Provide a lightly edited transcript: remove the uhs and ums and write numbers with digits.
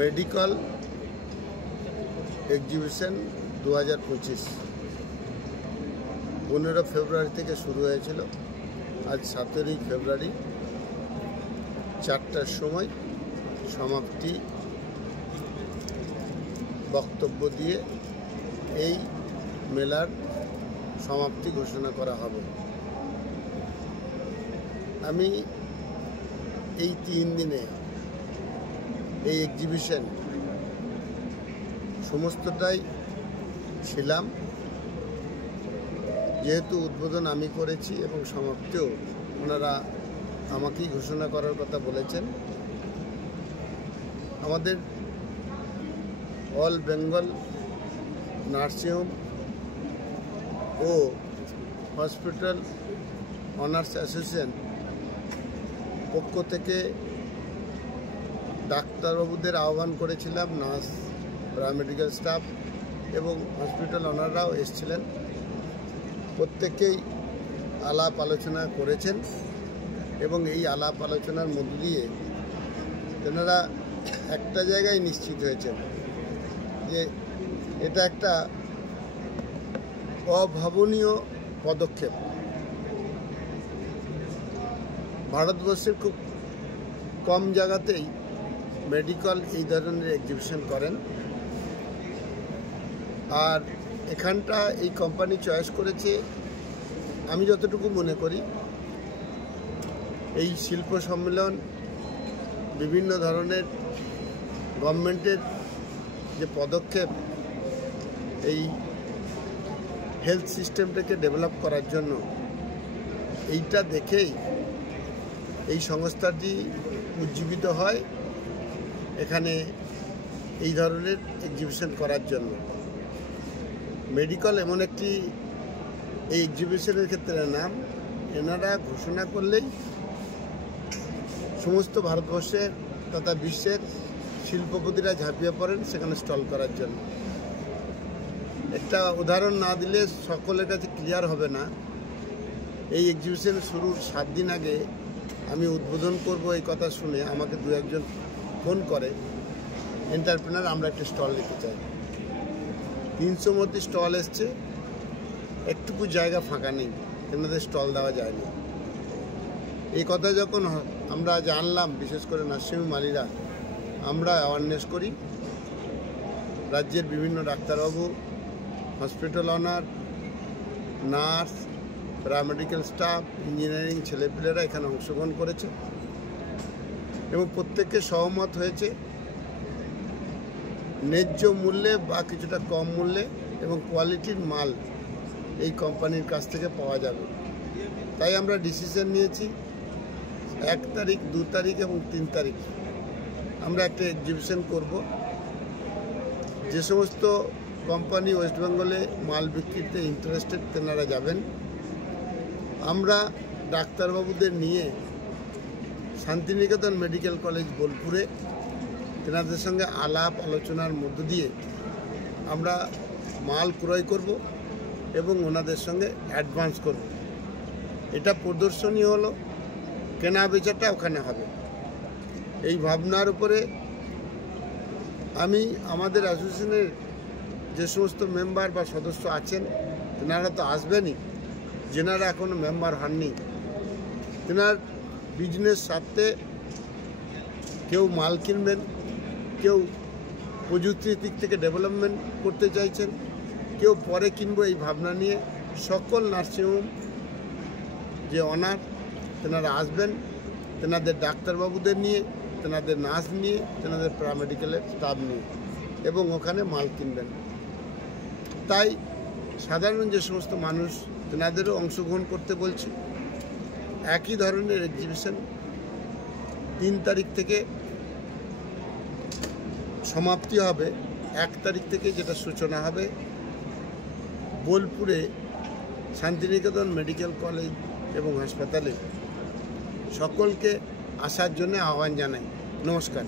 Medical exhibition 2025 15 ফেব্রুয়ারি থেকে শুরু হয়েছিল। আজ 17 ফেব্রুয়ারি 4টার সময় সমাপ্তি বক্তব্য দিয়ে এই মেলার সমাপ্তি ঘোষণা করা হবে। আমি এই 3 দিনে এই এক্সিবিশন সমস্তটাই ছিলাম, যেহেতু উদ্বোধন আমি করেছি এবং সমাপ্তিও ওনারা আমাকেই ঘোষণা করার কথা বলেছেন। আমাদের অল বেঙ্গল নার্সিংহোম ও হসপিটাল অনার্স অ্যাসোসিয়েশন পক্ষ থেকে ডাক্তারবাবুদের আহ্বান করেছিলাম, নার্স, প্যারামেডিক্যাল স্টাফ এবং হসপিটাল অনাররাও এসেছিলেন। প্রত্যেকেই আলাপ আলোচনা করেছেন এবং এই আলাপ আলোচনার মধ্য দিয়ে তেনারা একটা জায়গায় নিশ্চিত হয়েছেন যে এটা একটা অভাবনীয় পদক্ষেপ। ভারতবর্ষের খুব কম জায়গাতেই মেডিকেল এই ধরনের এক্সিবিশন করেন, আর এখানটা এই কোম্পানি চয়েস করেছে। আমি যতটুকু মনে করি এই শিল্প সম্মেলন বিভিন্ন ধরনের গভর্নমেন্টের যে পদক্ষেপ এই হেলথ সিস্টেমটাকে ডেভেলপ করার জন্য, এইটা দেখেই এই সংস্থাটি উজ্জীবিত হয় এখানে এই ধরনের এক্সিবিশন করার জন্য। মেডিকেল এমন একটি এই এক্সিবিশনের ক্ষেত্রে নাম, এনারা ঘোষণা করলেই সমস্ত ভারতবর্ষের তথা বিশ্বের শিল্পপতিরা ঝাঁপিয়ে পড়েন সেখানে স্টল করার জন্য। একটা উদাহরণ না দিলে সকলের কাছে ক্লিয়ার হবে না। এই এক্সিবিশন শুরুর 7 দিন আগে আমি উদ্বোধন করব এই কথা শুনে আমাকে 2-1 ফোন করে, এন্টারপ্রেনার আমরা একটা স্টল নিতে চাই। 300 মতো স্টল এসছে, একটুকু জায়গা ফাঁকা নেই, তেনাদের স্টল দেওয়া যায়নি। এই কথা যখন আমরা জানলাম, বিশেষ করে নার্সিংহোম মালিরা, আমরা অ্যাওয়ারনেস করি। রাজ্যের বিভিন্ন ডাক্তারবাবু, hospital owner, nurse, paramedical staff, engineering ছেলেপিলেরা এখানে অংশগ্রহণ করেছে এবং প্রত্যেকে সহমত হয়েছে ন্যায্য মূল্যে বা কিছুটা কম মূল্যে এবং কোয়ালিটির মাল এই কোম্পানির কাছ থেকে পাওয়া যাবে। তাই আমরা ডিসিশন নিয়েছি 1 তারিখ, 2 তারিখ এবং 3 তারিখ আমরা একটা এক্সিবিশন করব। যে সমস্ত কোম্পানি ওয়েস্ট বেঙ্গলে মাল বিক্রিতে ইন্টারেস্টেড তেনারা যাবেন। আমরা ডাক্তারবাবুদের নিয়ে শান্তিনিকেতন মেডিকেল কলেজ বোলপুরে তেনাদের সঙ্গে আলাপ আলোচনার মধ্য দিয়ে আমরা মাল ক্রয় করব এবং ওনাদের সঙ্গে অ্যাডভান্স করব। এটা প্রদর্শনী হলো, কেনা বেচাটা ওখানে হবে। এই ভাবনার উপরে আমি আমাদের অ্যাসোসিয়েশনের যে সমস্ত মেম্বার বা সদস্য আছেন তেনারা তো আসবেনই, যেনারা এখনও মেম্বার হননি। তেনার বিজনেস স্বার্থে কেউ মাল কিনবেন, কেউ প্রযুক্তির দিক থেকে ডেভেলপমেন্ট করতে চাইছেন, কেউ পরে কিনবো এই ভাবনা নিয়ে সকল নার্সিংহোম যে অনার তেনারা আসবেন, তেনাদের ডাক্তারবাবুদের নিয়ে, তেনাদের নার্স নিয়ে, তেনাদের প্যারামেডিক্যালের স্টাফ নিয়ে এবং ওখানে মাল কিনবেন। তাই সাধারণ যে সমস্ত মানুষ তেনাদেরও অংশগ্রহণ করতে বলছি। একই ধরনের এক্সিবিশন 3 তারিখ থেকে সমাপ্তি হবে, 1 তারিখ থেকে যেটা সূচনা হবে বোলপুরে শান্তিনিকেতন মেডিকেল কলেজ এবং হাসপাতালে। সকলকে আসার জন্য আহ্বান জানাই। নমস্কার।